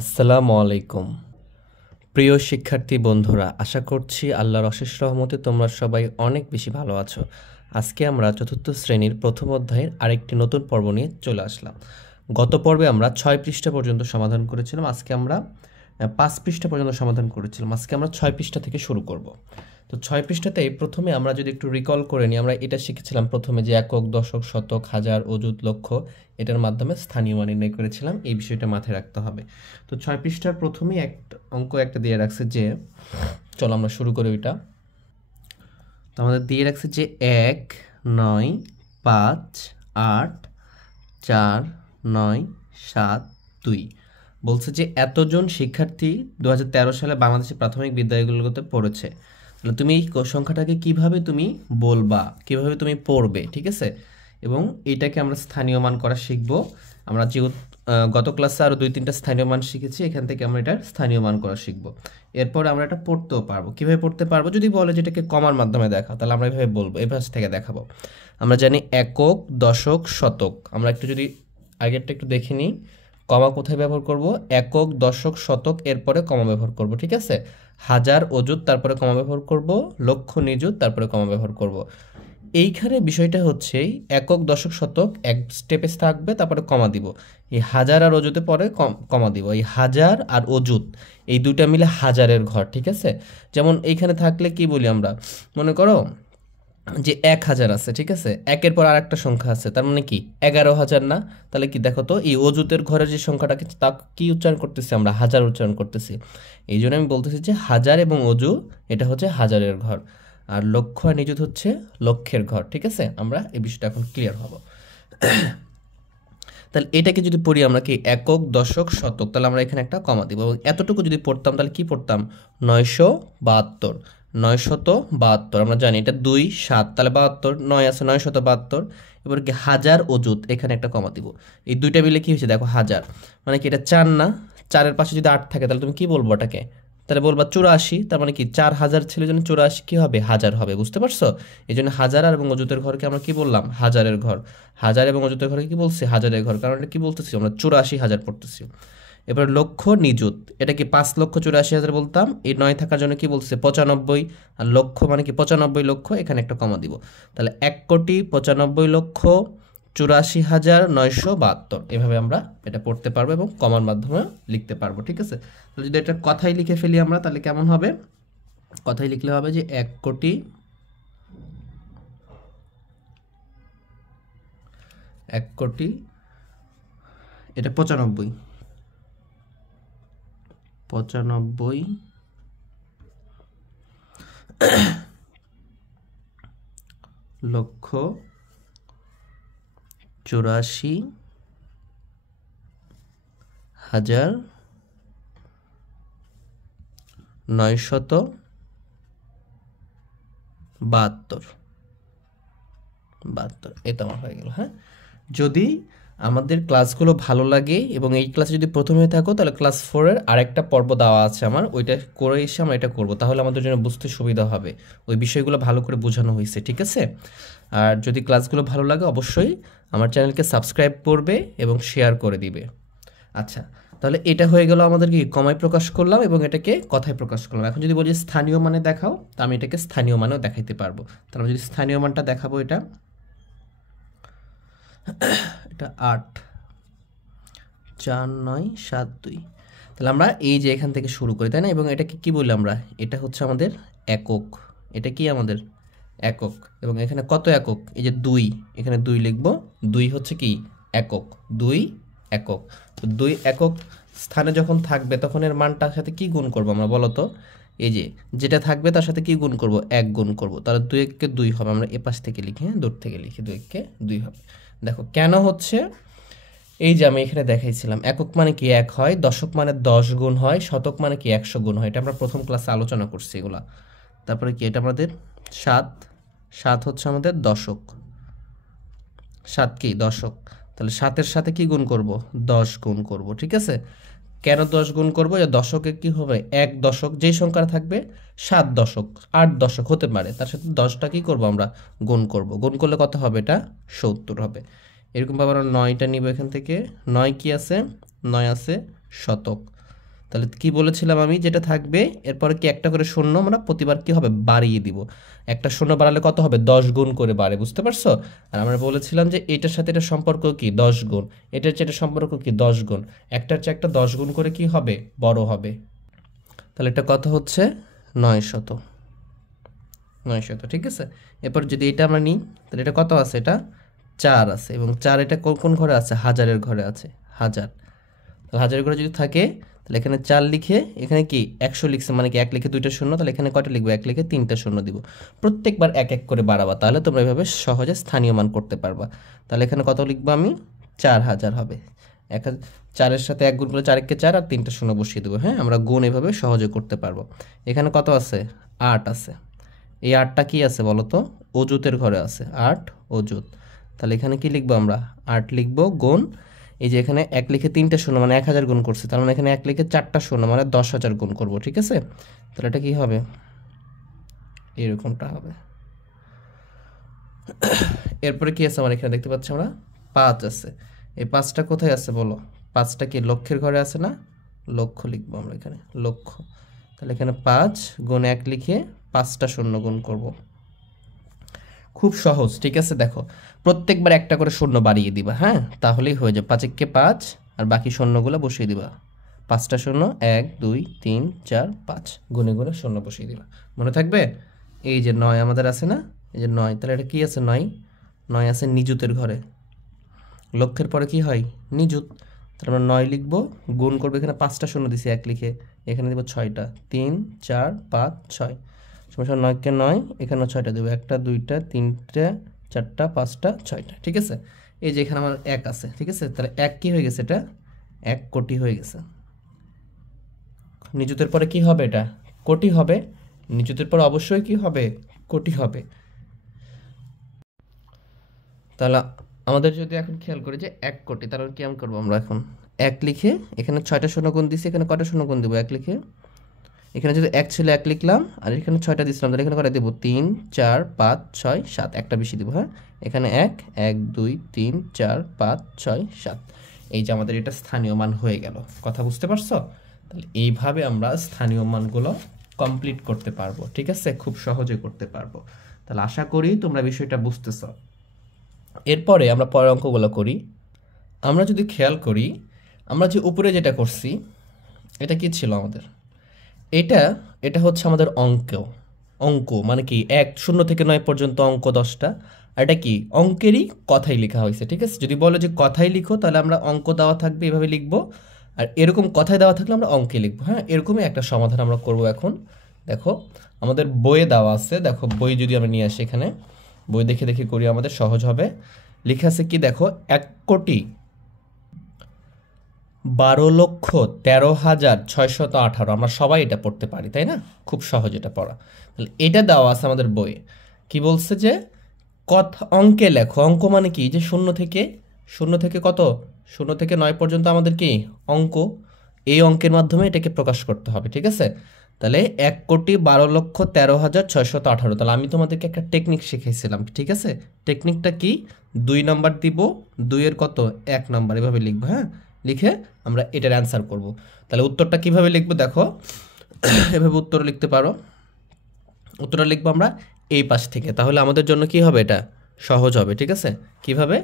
আসসালামু আলাইকুম প্রিয় শিক্ষার্থী বন্ধুরা, আশা করছি আল্লাহর অশেষ রহমতে তোমরা সবাই অনেক বেশি ভালো আছো। আজকে আমরা চতুর্থ শ্রেণীর প্রথম অধ্যায়ের আরেকটি নতুন পর্ব নিয়ে চলে আসলাম। গত পর্বে আমরা 6 পৃষ্ঠা পর্যন্ত সমাধান করেছিলাম। আজকে আমরা 5 পৃষ্ঠা পর্যন্ত সমাধান করেছিলাম। আজকে আমরা 6 পৃষ্ঠা থেকে শুরু করব। তো 6 পৃষ্ঠাতে প্রথমে আমরা যদি একটু রিকল করে নিই, আমরা এটা শিখেছিলাম প্রথমে যে একক, দশক, শতক, হাজার, অযুত, লক্ষ এটার মাধ্যমে স্থানীয় মান নির্ণয় করেছিলাম। এই বিষয়টা মাথায় রাখতে হবে। তো 6 পৃষ্ঠার প্রথমেই অঙ্ক একটা দিয়ে রাখছে যে, চলো আমরা শুরু করি ওইটা। তো আমাদের দিয়ে রাখছে যে 1, 9, 5, 8, 4, 9, 7, 2 বলছে যে এতজন শিক্ষার্থী 2013 সালে বাংলাদেশের প্রাথমিক বিদ্যালয়গুলোতে পড়েছে। তাহলে তুমি এই সংখ্যাটাকে কিভাবে তুমি বলবা, কিভাবে তুমি পড়বে, ঠিক আছে? এবং এটাকে আমরা স্থানীয় মান করা শিখব। আমরা যে গত ক্লাসে আরও 2-3টা স্থানীয় মান শিখেছি, এখান থেকে আমরা এটার স্থানীয় মান করা শিখব। এরপর আমরা এটা পড়তেও পারবো। কিভাবে পড়তে পারবো? যদি বলে যেটাকে কমার মাধ্যমে দেখা, তাহলে আমরা এভাবে বলবো, এই ভাষ থেকে দেখাবো। আমরা জানি একক, দশক, শতক। আমরা একটু যদি আগেরটা একটু দেখে নিই, কমা কোথায় ব্যবহার করব? একক, দশক, শতক, এরপরে কমা ব্যবহার করব, ঠিক আছে? হাজার, অযুত, তারপরে কমা ব্যবহার করব, লক্ষ, নিযুত, তারপরে কমা ব্যবহার করব। এইখানে বিষয়টা হচ্ছে একক, দশক, শতক এক স্টেপে থাকবে, তারপরে কমা দিব। এই হাজার আর অযুতে পরে কমা দিব। এই হাজার আর অযুত এই দুইটা মিলে হাজারের ঘর, ঠিক আছে? যেমন এইখানে থাকলে কি বলি আমরা, মনে করো যে 1000 আছে, ঠিক আছে? একের পর আর একটা সংখ্যা আছে, তার মানে কি 11,000 না? তাহলে কি দেখো তো, এই অযুতের ঘরের যে সংখ্যাটাকে তা কি উচ্চারণ করতেছি আমরা? হাজার উচ্চারণ করতেছি। এই জন্য আমি বলতেছি যে হাজার এবং অযু এটা হচ্ছে হাজারের ঘর, আর লক্ষ আর নিযুত হচ্ছে লক্ষের ঘর, ঠিক আছে? আমরা এই বিষয়টা এখন ক্লিয়ার হব। তাহলে এটাকে যদি পড়ি আমরা কি একক, দশক, শতক, তাহলে আমরা এখানে একটা কমা দিব। এবং এতটুকু যদি পড়তাম তাহলে কি পড়তাম? 972, 972। আমরা জানি এটা 2, 7, তাহলে 72, 9 আছে 972। এবার কি হাজার, অযুত, এখানে একটা কমা দিব। এই দুইটা মিলে কি হয়েছে দেখো, হাজার। মানে কি এটা 4 না? 4-এর পাশে যদি 8 থাকে তাহলে তুমি কি বলবো এটাকে? তাহলে বলবা 84। তার মানে কি 4000 ছিল জন্য 84 কি হবে? হাজার হবে। বুঝতে পারছো? এই জন্য হাজার আর এবং অযুতের ঘরকে আমরা কি বললাম? হাজারের ঘর। হাজার এবং অযুতের ঘরকে কি বলছি? হাজারের ঘর। কারণ এটা কি বলতেছি আমরা? 84,000 পড়তেছি। এবার লক্ষ, নিযুত, এটা কি 5,84,000 বলতাম। এই 9 থাকার জন্য কি বলছে? 95। আর লক্ষ মানে কি 95 লক্ষ, এখানে একটা কমা দিব। তাহলে 1,95,84,972। এভাবে আমরা এটা পড়তে পারবো এবং কমার মাধ্যমে লিখতে পারবো, ঠিক আছে? তাহলে যদি এটা কথাই লিখে ফেলি আমরা, তাহলে কেমন হবে? কথাই লিখলে হবে যে 1,00,00,000 এটা 95 লক্ষ 84,972 এটা আমার হয়ে গেল। হ্যাঁ, যদি আমাদের ক্লাসগুলো ভালো লাগে এবং এই ক্লাসে যদি প্রথমে থাকো, তাহলে ক্লাস 4-এর আরেকটা পর্ব দেওয়া আছে আমার, ওইটা করে এসে আমরা এটা করবো, তাহলে আমাদের জন্য বুঝতে সুবিধা হবে। ওই বিষয়গুলো ভালো করে বোঝানো হয়েছে, ঠিক আছে? আর যদি ক্লাসগুলো ভালো লাগে অবশ্যই আমার চ্যানেলকে সাবস্ক্রাইব করবে এবং শেয়ার করে দিবে। আচ্ছা, তাহলে এটা হয়ে গেল আমাদের কি কমায় প্রকাশ করলাম এবং এটাকে কথায় প্রকাশ করলাম। এখন যদি বলি স্থানীয় মানে দেখাও, তা আমি এটাকে স্থানীয় মানেও দেখাইতে পারবো। তাহলে আমি যদি স্থানীয় মানটা দেখাবো, এটা 8, 4, 9, 7, 2। তাহলে আমরা এই যে এখান থেকে শুরু করি, তাই না? এবং এটাকে কি বলি আমরা? এটা হচ্ছে আমাদের একক। এটা কি আমাদের একক। এবং এখানে কত একক? এই যে 2, এখানে 2 লিখবো। 2 হচ্ছে কি একক। 2 একক। তো 2 একক স্থানে যখন থাকবে তখন এর মানটার সাথে কি গুণ করবো আমরা, বলো তো? এই যে যেটা থাকবে তার সাথে কি গুণ করব? 1 গুণ করব। তাহলে 2 1 2 হবে। আমরা এ পাশ থেকে লিখি, হ্যাঁ, দূর থেকে লিখি, 2 1 2 হবে। দেখো কেন হচ্ছে, এই যে আমি এখানে দেখাইছিলাম একক মানে কি 1 হয়, দশক মানে 10 গুণ হয়, শতক মানে কি 100 গুণ হয়। এটা আমরা প্রথম ক্লাসে আলোচনা করছি এগুলা। তারপরে কি এটা আমাদের 7, 7 হচ্ছে আমাদের দশক। 7 কি দশক। তাহলে 7-এর সাথে কি গুণ করব? 10 গুণ করব, ঠিক আছে? কেন 10 গুণ করব? যে দশকে কি হবে? 1 দশক যেই সংখ্যা থাকবে, 7 দশক 8 দশক হতে পারে, তার সাথে 10টা কি করব আমরা? গুণ করব। গুণ করলে কত হবে? এটা 70 হবে। এরকমভাবে আমরা 9টা নিব এখান থেকে। 9 কি আছে? 9 আছে শতক। তাহলে কি বলেছিলাম আমি, যেটা থাকবে এরপরে কি একটা করে শূন্য আমরা প্রতিবার কি হবে বাড়িয়ে দিব। একটা শূন্য বাড়ালে কত হবে, 10 গুণ করে বাড়ে, বুঝতে পারছো? আর আমরা বলেছিলাম যে এটার সাথে এটা সম্পর্ক কি 10 গুণ, এটার চেয়ে এটা সম্পর্ক কি 10 গুণ, একটার চেয়ে একটা 10 গুণ করে কি হবে, বড় হবে। তাহলে এটা কত হচ্ছে, 900, 900, ঠিক আছে। এরপর যদি এটা আমরা নিই তাহলে এটা কত আছে, এটা 4 আছে, এবং 4 এটা কোন কোন ঘরে আছে, হাজারের ঘরে আছে, হাজার। তাহলে হাজারের ঘরে যদি থাকে তাহলে এখানে 4 লিখে এখানে কি 100 লিখছে, মানে কি 1 লিখে 2টা শূন্য, তাহলে এখানে কয়টা লিখবো, 1 লিখে 3টা শূন্য দিব। প্রত্যেকবার এক এক করে বাড়াবা, তাহলে তোমরা এভাবে সহজে স্থানীয় মান করতে পারবা। তাহলে এখানে কত লিখবো আমি, 4000 হবে। 4-এর সাথে 1 গুণ করলে 4 একে 4 আর 3টা শূন্য বসিয়ে দেবো। হ্যাঁ, আমরা গুণ এভাবে সহজে করতে পারবো। এখানে কত আছে, 8 আছে। এই 8টা কি আছে বলো তো, অজুতের ঘরে আছে, 8 অজুত। তাহলে এখানে কি লিখবো আমরা, 8 লিখবো গুণ, এই যে এখানে 1 লিখে 3টা শূন্য মানে 1000 গুণ করছে, তার মানে এখানে 1 লিখে 4টা শূন্য মানে 10,000 গুণ করব, ঠিক আছে। তাহলে এটা কি হবে, এরকমটা হবে। এরপরে কি আছে আমার এখানে দেখতে পাচ্ছি আমরা, 5 আছে। এই 5টা কোথায় আছে বলো, 5টা কি লক্ষের ঘরে আছে না, লক্ষ লিখবো আমরা এখানে, লক্ষ। তাহলে এখানে 5 গুণ 1 লিখে 5টা শূন্য গুণ করব। খুব সহজ, ঠিক আছে। দেখো প্রত্যেকবার একটা করে শূন্য বাড়িয়ে দিবা, হ্যাঁ, তাহলেই হয়ে যাবে। 5 কে 5 আর বাকি শূন্যগুলো বসিয়ে দিবা, 5টা শূন্য, 1 2 3 4 5 গুণে গুণে শূন্য বসিয়ে দিবা, মনে থাকবে। এই যে 9 আমাদের আছে না, এই যে 9, তাহলে এটা কি আছে, 9 আছে নিযুতের ঘরে। লক্ষের পরে কি হয়, নিযুত। তাহলে আমরা 9 লিখবো, গুণ করবো, এখানে 5টা শূন্য দিছি 1 লিখে, এখানে দিব 6টা, 3 4 5 6, সমস্যা 9 কে 9, এখানে 6টা দেবো, 1টা 2টা 3টা 4টা 5টা 6টা, ঠিক আছে। এই যে এখানে আমার 1 আছে, ঠিক আছে। তাহলে 1 কি হয়ে গেছে, এটা 1 কোটি হয়ে গেছে। নিযুতের পরে কি হবে, এটা কোটি হবে। নিযুতের পরে অবশ্যই কি হবে, কোটি হবে। তাহলে আমাদের যদি এখন খেয়াল করি যে 1 কোটি, তাহলে কি আমি করবো, আমরা এখন 1 লিখে এখানে 6টা শূন্য গুণ দিছি, এখানে কয়টা শূন্য গুণ দিব, 1 লিখে, এখানে যদি 1 ছিল 1 লিখলাম, আর এখানে 6টা দিছিলাম, তাহলে এখানে কয়টা দেবো, 3 4 5 6 7, একটা বেশি দিব। হ্যাঁ, এখানে 1 1 2 3 4 5 6 7, এই যে আমাদের এটা স্থানীয় মান হয়ে গেল। কথা বুঝতে পারছো? তাহলে এইভাবে আমরা স্থানীয় মানগুলো কমপ্লিট করতে পারবো, ঠিক আছে, খুব সহজে করতে পারবো। তাহলে আশা করি তোমরা বিষয়টা বুঝতেছো। এরপরে আমরা পরের অঙ্কগুলো করি। আমরা যদি খেয়াল করি, আমরা যে উপরে যেটা করছি এটা কি ছিল আমাদের, এটা এটা হচ্ছে আমাদের অঙ্ক মানে কি 1 0 থেকে 9 পর্যন্ত অঙ্ক 10টা। আর এটা কি অঙ্কেরই কথাই লেখা হয়েছে, ঠিক আছে। যদি বলে যে কথাই লিখো, তাহলে আমরা অঙ্ক দেওয়া থাকবে এভাবে লিখবো, আর এরকম কথায় দেওয়া থাকলে আমরা অঙ্কে লিখবো। হ্যাঁ, এরকমই একটা সমাধান আমরা করব এখন। দেখো আমাদের বইয়ে দেওয়া আছে, দেখো বই যদি আমরা নিয়ে আসি এখানে, বই দেখে দেখে করি, আমাদের সহজ হবে। লেখা আছে কি দেখো, 1,12,13,618, আমরা সবাই এটা পড়তে পারি, তাই না? খুব সহজ এটা পড়া। তাহলে এটা দেওয়া আছে আমাদের বইয়ে। কি বলছে যে কথা অঙ্কে লেখো, অঙ্ক মানে কি, যে শূন্য থেকে কত, 0 থেকে 9 পর্যন্ত আমাদের কি অঙ্ক, এই অঙ্কের মাধ্যমে এটাকে প্রকাশ করতে হবে, ঠিক আছে। তাহলে 1,12,13,618, তাহলে আমি তোমাদেরকে একটা টেকনিক শিখাইছিলাম, ঠিক আছে। টেকনিকটা কি, 2 নাম্বার দিব, 2 এর কত 1 নাম্বার, এভাবে লিখবো। হ্যাঁ, লিখে আমরা এটার অ্যান্সার করব। তাহলে উত্তরটা কিভাবে লিখবো দেখো, এভাবে উত্তর লিখতে পারো। উত্তরটা লিখবো আমরা এই পাশ থেকে, তাহলে আমাদের জন্য কি হবে, এটা সহজ হবে, ঠিক আছে। কিভাবে,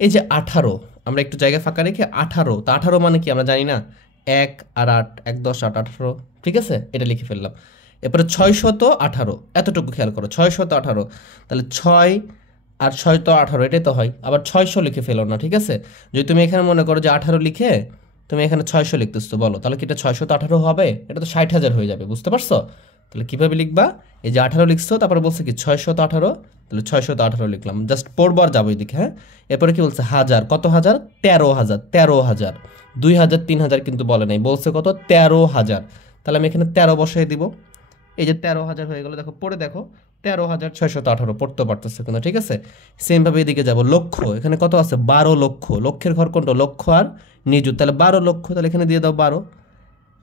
এই যে 18, আমরা একটু জায়গা ফাঁকা রেখে 18, তা 18 মানে কি আমরা জানি না, 1 আর 8, 1 10 8 18, ঠিক আছে, এটা লিখে ফেললাম। এরপরে 618, এতটুকু খেয়াল করো, 618, তাহলে 6 আর 6 তো 18, এটাই তো হয়। আবার 600 লিখে ফেলো না, ঠিক আছে। যদি তুমি এখানে মনে করো যে 18 লিখে তুমি এখানে 600 লিখতেছো, বলো তাহলে কি এটা 618 হবে, এটা তো 60,000 হয়ে যাবে, বুঝতে পারছো? তাহলে কিভাবে লিখবা, এই যে 18 লিখছো, তারপরে বলছে কি 618, তাহলে 618 লিখলাম, জাস্ট পড়বো আর যাবো এদিকে। হ্যাঁ, এরপরে কি বলছে, হাজার, কত হাজার, 13,000, 13,000, 2,000 3,000 কিন্তু বলে নাই, বলছে কত, 13,000। তাহলে আমি এখানে 13 বসাই দিব, এই যে 13,000 হয়ে গেল। দেখো পড়ে দেখো, 13,618 পড়তে পারতেছে কিন্তু, ঠিক আছে। সেমভাবে এদিকে যাব, লক্ষ, এখানে কত আছে, 12 লক্ষ, লক্ষের ঘর কোনটা, লক্ষ আর নিযুত, তাহলে 12 লক্ষ, তাহলে এখানে দিয়ে দাও 12,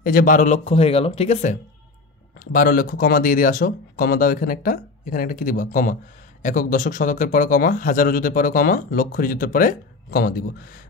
এই যে 12 লক্ষ হয়ে গেল, ঠিক আছে। 12 লক্ষ, কমা দিয়ে দিয়ে আসো, কমা দাও, এখানে একটা কি দিবা, কমা। একক দশক শতকের পরে কমা, হাজার অযুতের পরে কমা, লক্ষ নিযুতের পরে কমা দিব।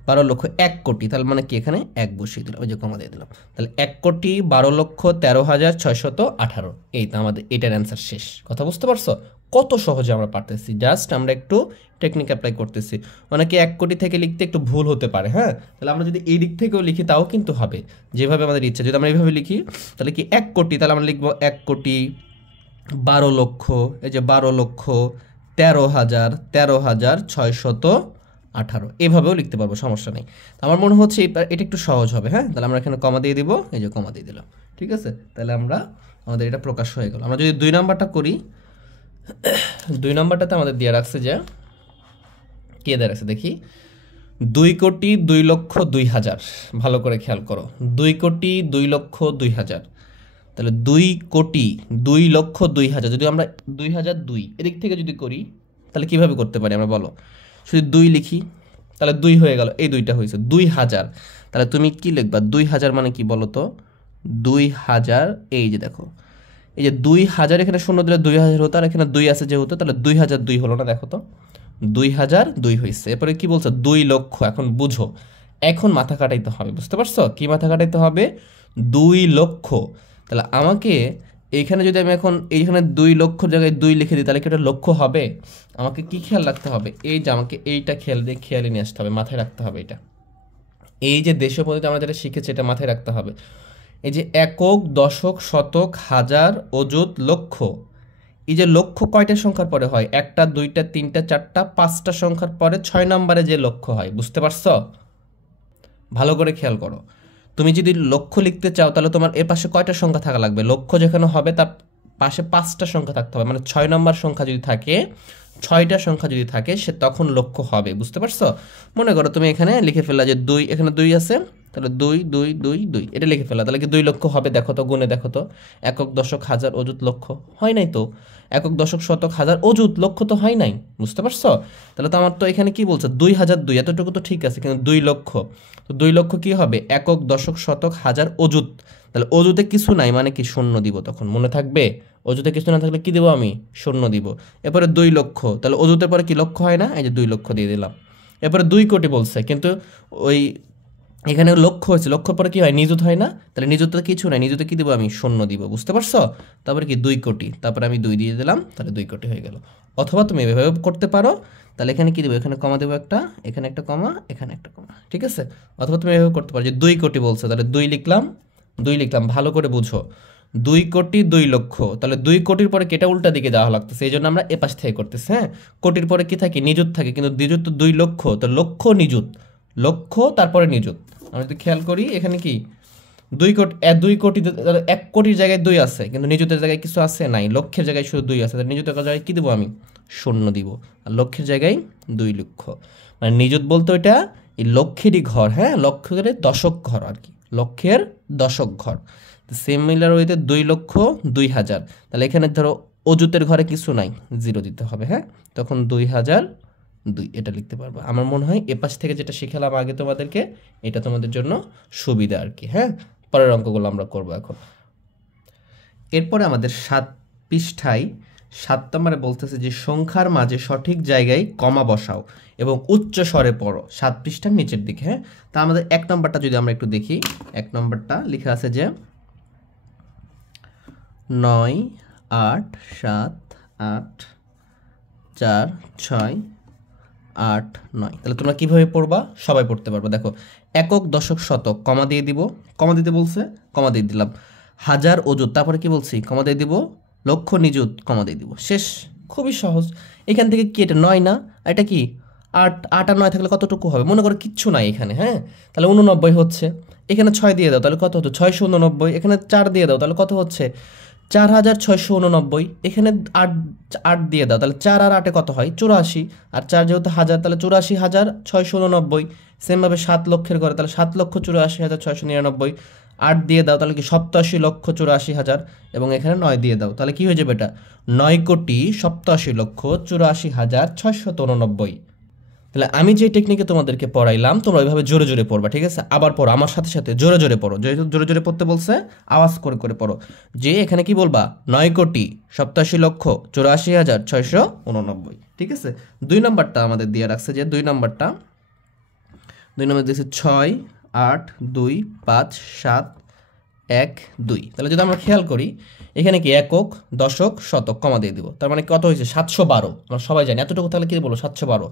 12,01,00,000 তাহলে মানে কি এখানে 1 বসিয়ে দিলাম, ওই যে কমা দিয়ে দিলাম। তাহলে 1,12,13,18। এই তো আমাদের এটার অ্যান্সার শেষ। কথা বুঝতে পারছো কত সহজে আমরা পারতেছি, জাস্ট আমরা একটু টেকনিক অ্যাপ্লাই করতেছি। অনেকে 1 কোটি থেকে লিখতে একটু ভুল হতে পারে, হ্যাঁ, তাহলে আমরা যদি এই দিক থেকেও লিখি তাও কিন্তু হবে, যেভাবে আমাদের ইচ্ছা। যদি আমরা এইভাবে লিখি তাহলে কি 1 কোটি, তাহলে আমরা লিখবো 1 কোটি 12 লক্ষ, এই যে 12,13,618, এভাবেও লিখতে পারবো, সমস্যা নেই। আমার মনে হচ্ছে এটা একটু সহজ হবে, হ্যাঁ। তাহলে আমরা এখানে কমা দিয়ে দিব, এই যে কমা দিয়ে দিলাম, ঠিক আছে। তাহলে আমাদের এটা প্রকাশ হয়ে গেল। আমরা যদি 2 নাম্বারটা করি, 2 নাম্বারটাতে আমাদের দিয়ে রাখছে যে কে দিয়ে রাখছে দেখি, 2,02,02,000। ভালো করে খেয়াল করো, 2,02,02,000। তাহলে 2,02,02,000 যদি আমরা 2002 এদিক থেকে যদি করি তাহলে কিভাবে করতে পারি আমরা বলো। শুধু 2 লিখি, তাহলে 2 হয়ে গেল, এই 2টা হয়েছে 2,000। তাহলে তুমি কি লিখবা, 2,000 মানে কি বলো তো, 2,000, এই যে দেখো, এই যে 2,000 এখানে শূন্য দিলে 2,000 হতো, আর এখানে 2 আছে যেহেতু, তাহলে 2,002 হলো না, দেখো তো 2,002 হয়েছে। এরপরে কি বলছো, 2 লক্ষ। এখন বুঝো, এখন মাথা কাটাইতে হবে, বুঝতে পারছো কি মাথা কাটাইতে হবে, 2 লক্ষ। তাহলে আমাকে এইখানে যদি আমি এখন এইখানে 2 লক্ষর জায়গায় 2 লিখে দিই তাহলে কি এটা লক্ষ হবে? আমাকে কি খেয়াল রাখতে হবে, এই যে আমাকে এইটা খেয়ালে নিয়ে আসতে হবে, মাথায় রাখতে হবে এটা। এই যে দেশীয় পদ্ধতিতে আমরা যেটা শিখেছি এটা মাথায় রাখতে হবে। এই যে একক, দশক, শতক, হাজার, অযুত, লক্ষ, এই যে লক্ষ কয়টা সংখ্যার পরে হয়, 1টা 2টা 3টা 4টা 5টা সংখ্যার পরে 6 নম্বরে যে লক্ষ হয়, বুঝতে পারছো? ভালো করে খেয়াল করো, তুমি যদি লক্ষ লিখতে চাও তাহলে তোমার এর পাশে কয়টা সংখ্যা থাকা লাগবে, লক্ষ যেখানে হবে তার পাশে 5টা সংখ্যা থাকতে হবে, মানে 6 নম্বর সংখ্যা যদি থাকে, 6টা সংখ্যা যদি থাকে সে তখন লক্ষ হবে, বুঝতে পারছো? মনে করো তুমি এখানে লিখে ফেললা যে 2, এখানে 2 আছে, তাহলে 2 2 2 2 এটা লিখে ফেলা, তাহলে কি 2 লক্ষ হবে? দেখো তো, গুণে দেখো তো, একক, দশক, হাজার, অযুত, লক্ষ হয় নাই তো, একক, দশক, শতক, হাজার, অযুত, লক্ষ তো হয় নাই, বুঝতে পারছো? তাহলে তো আমার তো এখানে কি বলছে, 2,002, এতটুকু তো ঠিক আছে, কিন্তু 2 লক্ষ, তো 2 লক্ষ কি হবে, একক, দশক, শতক, হাজার, অযুত। তাহলে অযুতে কিছু নাই মানে কি শূন্য দিব, তখন মনে থাকবে, অযুতে কিছু না থাকলে কি দেবো আমি, শূন্য দিব। এরপরে 2 লক্ষ, তাহলে অযুতের পরে কি লক্ষ হয় না, এই যে 2 লক্ষ দিয়ে দিলাম। এরপরে 2 কোটি বলছে, কিন্তু ওই এখানে লক্ষ হয়েছে, লক্ষর পরে কি হয়, নিযুত হয় না, তাহলে নিযুতে কিছু নাই, নিযুতে কি দিব আমি, শূন্য দিব, বুঝতে পারছো? তারপরে কি 2 কোটি, তারপরে আমি 2 দিয়ে দিলাম, তাহলে 2 কোটি হয়ে গেল। অথবা তুমি এভাবে করতে পারো, তাহলে এখানে কি দেবো, এখানে কমা দেবো একটা, এখানে একটা কমা, এখানে একটা কমা, ঠিক আছে? অথবা তুমি এভাবে করতে পারো যে 2 কোটি বলছে, তাহলে 2 লিখলাম, 2 লিখলাম, ভালো করে বুঝো, 2 কোটি 2 লক্ষ, তাহলে 2 কোটির পরে কেটা উল্টা দিকে যাওয়া লাগতেছে, এই জন্য আমরা এপাশ থেকে করতেছি, হ্যাঁ। কোটির পরে কি থাকে, নিযুত থাকে, কিন্তু নিযুত তো 2 লক্ষ, তো লক্ষ নিযুত, লক্ষ তারপরে নিযুত। আমরা যদি খেয়াল করি এখানে কি 2 কোটি, 2 কোটি, 1 কোটির জায়গায় 2 আছে, কিন্তু নিযুতের জায়গায় কিছু আছে নাই, লক্ষের জায়গায় শুধু 2 আছে, নিযুতের জায়গায় কি দেবো আমি, শূন্য দিব, আর লক্ষের জায়গায় 2 লক্ষ, মানে নিযুত বলতে ওইটা এই লক্ষেরই ঘর, হ্যাঁ, লক্ষের দশক ঘর আর কি, লক্ষের দশক ঘর। সিমিলার ওইতে 2 লক্ষ 2,000, তাহলে এখানে ধরো অযুতের ঘরে কিছু নাই, 0 দিতে হবে, হ্যাঁ, তখন 2,002 এটা লিখতে পারবো। আমার মনে হয় এপাশ থেকে যেটা শিখালাম আগে তোমাদেরকে, এটা তোমাদের জন্য সুবিধা আর কি, হ্যাঁ। পরের অঙ্কগুলো আমরা করব এখন। এরপরে আমাদের 7 পৃষ্ঠায় 7 নম্বরে বলতেছে যে সংখ্যার মাঝে সঠিক জায়গায় কমা বসাও এবং উচ্চ স্বরে পড়ো, 7 পৃষ্ঠার নিচের দিকে, হ্যাঁ। তা আমাদের 1 নম্বরটা যদি আমরা একটু দেখি, 1 নম্বরটা লেখা আছে যে 9 8 7 8 4 6 8 9, তাহলে তোমরা কিভাবে পড়বা, সবাই পড়তে পারবে। দেখো, একক, দশক, শতক, কমা দিয়ে দিব, কমা দিতে বলছে, কমা দিয়ে দিলাম, হাজার, অযুত, তারপরে কি বলছি, কমা দিয়ে দিব, লক্ষ, নিযুত, কমা দিয়ে দিব, শেষ। খুবই সহজ। এখান থেকে কি এটা 9 না, এটা কি 8, 8 আর 9 থাকলে কতটুকু হবে, মনে করো কিচ্ছু নাই এখানে, হ্যাঁ, তাহলে 89 হচ্ছে। এখানে 6 দিয়ে দাও, তাহলে কত হতো, 689। এখানে 4 দিয়ে দাও, তাহলে কত হচ্ছে, 4,689। এখানে 8 8 দিয়ে দাও, তাহলে 4 আর 8 কত হয়, 84, আর 4 যেহেতু হাজার, তাহলে 84,689। সেমভাবে 7 লক্ষের ঘরে, তাহলে 7,84,699। 8 দিয়ে দাও, তাহলে কি 87,84,000, এবং এখানে 9 দিয়ে দাও, তাহলে কি হয়ে যাবে, এটা 9,87,84,689। তাহলে আমি যে টেকনিকে তোমাদেরকে পড়াইলাম তোমরা ওইভাবে জোরে জোরে পড়বা, ঠিক আছে? আবার পড়ো আমার সাথে সাথে, জোরে জোরে পড়ো, যেহেতু জোরে জোরে পড়তে বলছে আওয়াজ করে করে পড়ো। যে এখানে কি বলবা, 9,87,84,689, ঠিক আছে? 2 নম্বরটা আমাদের দিয়ে রাখছে যে 2 নম্বরটা 2 নম্বর দিয়েছে 6 8 2 5 7 1 2। তাহলে যদি আমরা খেয়াল করি এখানে কি একক দশক শতক কমা দিয়ে দিব, তার মানে কত হয়েছে 712। আমরা সবাই জানি এতটুকু, তাহলে কি বলবো 712।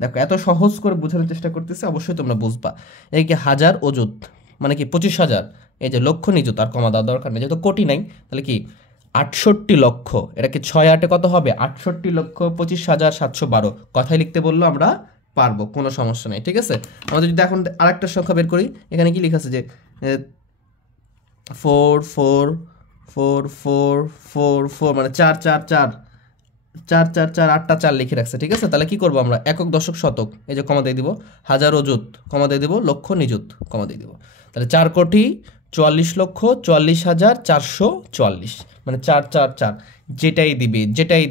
দেখো এত সহজ করে বোঝানোর চেষ্টা করতেছে, অবশ্যই তোমরা বুঝবা। এই কি হাজার অযুত মানে কি 25,000, এই যে লক্ষ নিযুত আর কমা দেওয়ার দরকার নেই, যেহেতু কোটি নাই তাহলে কি 68 লক্ষ। এটা কি 6 8 কত হবে 68,25,712। কথাই লিখতে বললো আমরা পারবো, কোনো সমস্যা নেই, ঠিক আছে। আমাদের যদি এখন আরেকটা সংখ্যা বের করি, এখানে কি লেখা আছে যে 4 4 4 4 4 4 মানে 4 4 4 4 4 4 8টা 4 লিখে রাখছে, ঠিক আছে। তাহলে কি করব আমরা একক দশক শতক, এই যে কমা দিয়ে দিব, হাজার অযুত কমা দিয়ে দিব, লক্ষ নিযুত কমা দিয়ে দিব। তাহলে 4,44,44,444 মানে 4 4 4 যেটাই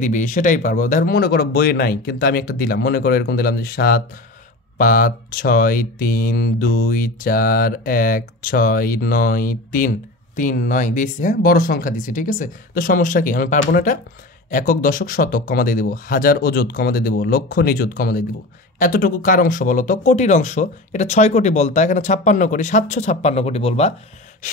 দিবে সেটাই পারবো। ধর মনে করো বইয়ে নাই কিন্তু আমি একটা দিলাম, মনে করো এরকম দিলাম যে 7 5 6 3 2 4 1 6 9 3 3 9 দিয়েছি, হ্যাঁ বড় সংখ্যা দিছি, ঠিক আছে। তো সমস্যা কি, আমি পারবো না এটা। একক দশক শতক কমা দিয়ে দেবো, হাজার অযুত কমা দিয়ে দেবো, লক্ষ নিযুত কমা দিয়ে দেবো। এতটুকু কার অংশ বলো তো? কোটির অংশ। এটা 6 কোটি বলতা, এখানে 56 কোটি, 756 কোটি বলবা।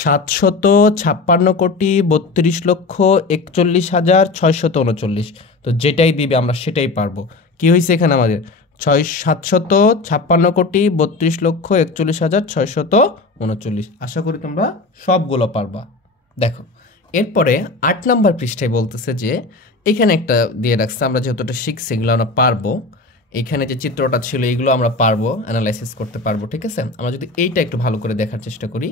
756 কোটি 32,41,639। তো যেটাই দিবে আমরা সেটাই পারবো। কি হয়েছে এখানে আমাদের 756 কোটি 32,41,639। আশা করি তোমরা সবগুলো পারবা। দেখো এরপরে 8 নাম্বার পৃষ্ঠায় বলতেছে যে এখানে একটা দিয়ে রাখছে, আমরা যেহেতু এটা শিখছি এগুলো আমরা পারবো। এখানে যে চিত্রটা ছিল এগুলো আমরা পারবো, অ্যানালাইসিস করতে পারবো, ঠিক আছে। আমরা যদি এইটা একটু ভালো করে দেখার চেষ্টা করি,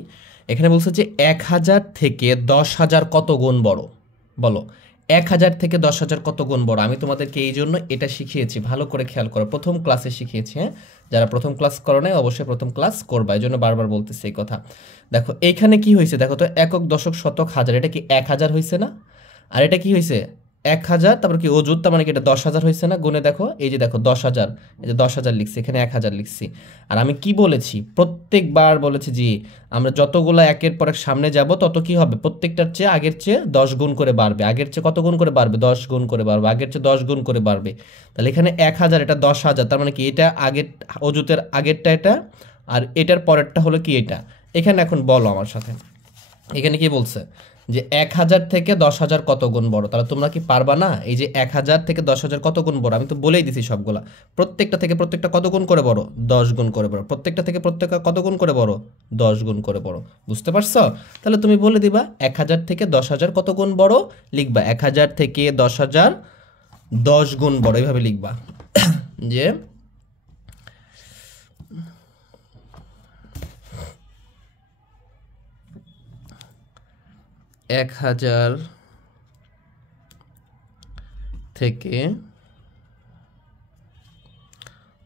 এখানে বলছে যে 1000 থেকে 10,000 কত গুণ বড়, বলো 1000 থেকে 10,000 কত গুণ বড়। আমি তোমাদেরকে এই জন্য এটা শিখিয়েছি, ভালো করে খেয়াল করো, প্রথম ক্লাসে শিখিয়েছি, হ্যাঁ। যারা প্রথম ক্লাস করো নাই অবশ্যই প্রথম ক্লাস করবা, এই জন্য বারবার বলতেছি এই কথা। দেখো এইখানে কি হয়েছে, দেখো তো একক দশক শতক হাজার, এটা কি 1000 হয়েছে না? আর এটা কি হয়েছে 1000, তারপর কি অযুত, তার মানে কি এটা 10,000 হয়েছে না? গুণে দেখো, এই যে দেখো 10,000, এই যে 10,000 লিখছি, এখানে 1000 লিখছি। আর আমি কি বলেছি, প্রত্যেকবার বলেছি যে আমরা যতগুলো একের পর এক সামনে যাব তত কি হবে, প্রত্যেকটার চেয়ে আগের চেয়ে 10 গুণ করে বাড়বে। আগের চেয়ে কত গুণ করে বাড়বে? 10 গুণ করে বাড়বে। আগের চেয়ে 10 গুণ করে বাড়বে। তাহলে এখানে 1000, এটা 10,000, তার মানে কি এটা আগের অযুতের আগেরটা এটা, আর এটার পরেরটা হলো কি এটা। এখানে এখন বলো আমার সাথে, এখানে কি বলছে যে 1000 থেকে 10,000 কত গুণ বড়। তাহলে তোমরা কি পারবা না? এই যে 1000 থেকে 10,000 কত গুণ বড়, আমি তো বলেই দিছি সবগুলা। প্রত্যেকটা থেকে প্রত্যেকটা কত গুণ করে বড়? 10 গুণ করে বড়। প্রত্যেকটা থেকে প্রত্যেকটা কত গুণ করে বড়? 10 গুণ করে বড়। বুঝতে পারছো? তাহলে তুমি বলে দিবা 1000 থেকে 10,000 কত গুণ বড়, লিখবা 1000 থেকে 10,000 10 গুণ বড়, এইভাবে লিখবা যে 1000 থেকে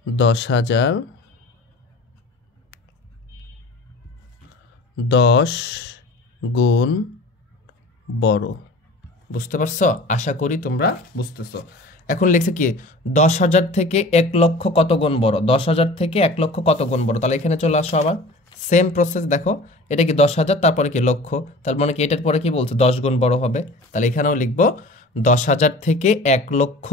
10,000 10 গুণ বড়। বুঝতে পারছো? আশা করি তোমরা বুঝতেছো। এখন লিখছে কি 10,000 থেকে 1 লক্ষ কত গুণ বড়। 10,000 থেকে 1 লক্ষ কত গুণ বড়। তাহলে এখানে চলে আসো, আবার সেম প্রসেস। দেখো এটা কি 10,000, তারপরে কি লক্ষ, তার মানে কি এটার পরে কি বলছে 10 গুণ বড় হবে। তাহলে এখানেও লিখবো 10,000 থেকে 1 লক্ষ,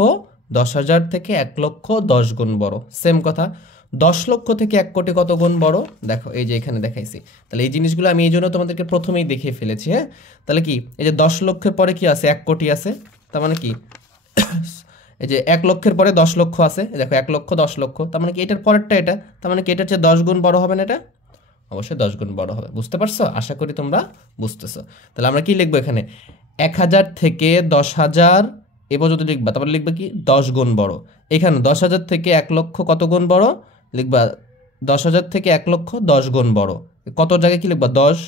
10,000 থেকে 1 লক্ষ 10 গুণ বড়। সেম কথা। 10 লক্ষ থেকে 1 কোটি কত গুণ বড়, দেখো এই যে এখানে দেখাইছি। তাহলে এই জিনিসগুলো আমি এই জন্য তোমাদেরকে প্রথমেই দেখিয়ে ফেলেছি, হ্যাঁ। তাহলে কি এই যে 10 লক্ষের পরে কি আছে 1 কোটি আছে, তার মানে কি এই যে 1 লক্ষের পরে 10 লক্ষ আছে, দেখো 1 লক্ষ 10 লক্ষ, তার মানে কি এটার পরেরটা এটা, তার মানে কি এটার চেয়ে 10 গুণ বড় হবে না? এটা অবশ্যই 10 গুণ বড় হবে। বুঝতে পারছো? আশা করি তোমরা বুঝতেছো। তাহলে আমরা কি লিখবো এখানে 1000 থেকে 10,000 এ পর্যন্ত লিখবা, তারপর লিখবে কি 10 গুণ বড়। এখানে 10,000 থেকে 1 লক্ষ কত গুণ বড়, লিখবা 10,000 থেকে 1 লক্ষ 10 গুণ বড়। কত জায়গায় কি লিখবা 10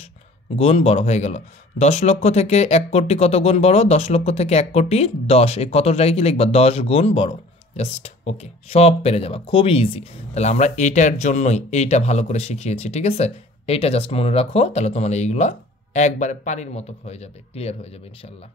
গুণ বড় হয়ে গেল। 10 লক্ষ থেকে 1 কোটি কত গুণ বড়, 10 লক্ষ থেকে 1 কোটি 10, এই কত জায়গায় কি লিখবা 10 গুণ বড়। জাস্ট ওকে, সব পেরে যাবা, খুবই ইজি। তাহলে আমরা এইটার জন্যই এইটা ভালো করে শিখিয়েছি, ঠিক আছে। এইটা জাস্ট মনে রাখো, তাহলে তোমার এইগুলা একবারে পানির মতো হয়ে যাবে, ক্লিয়ার হয়ে যাবে ইনশাল্লাহ।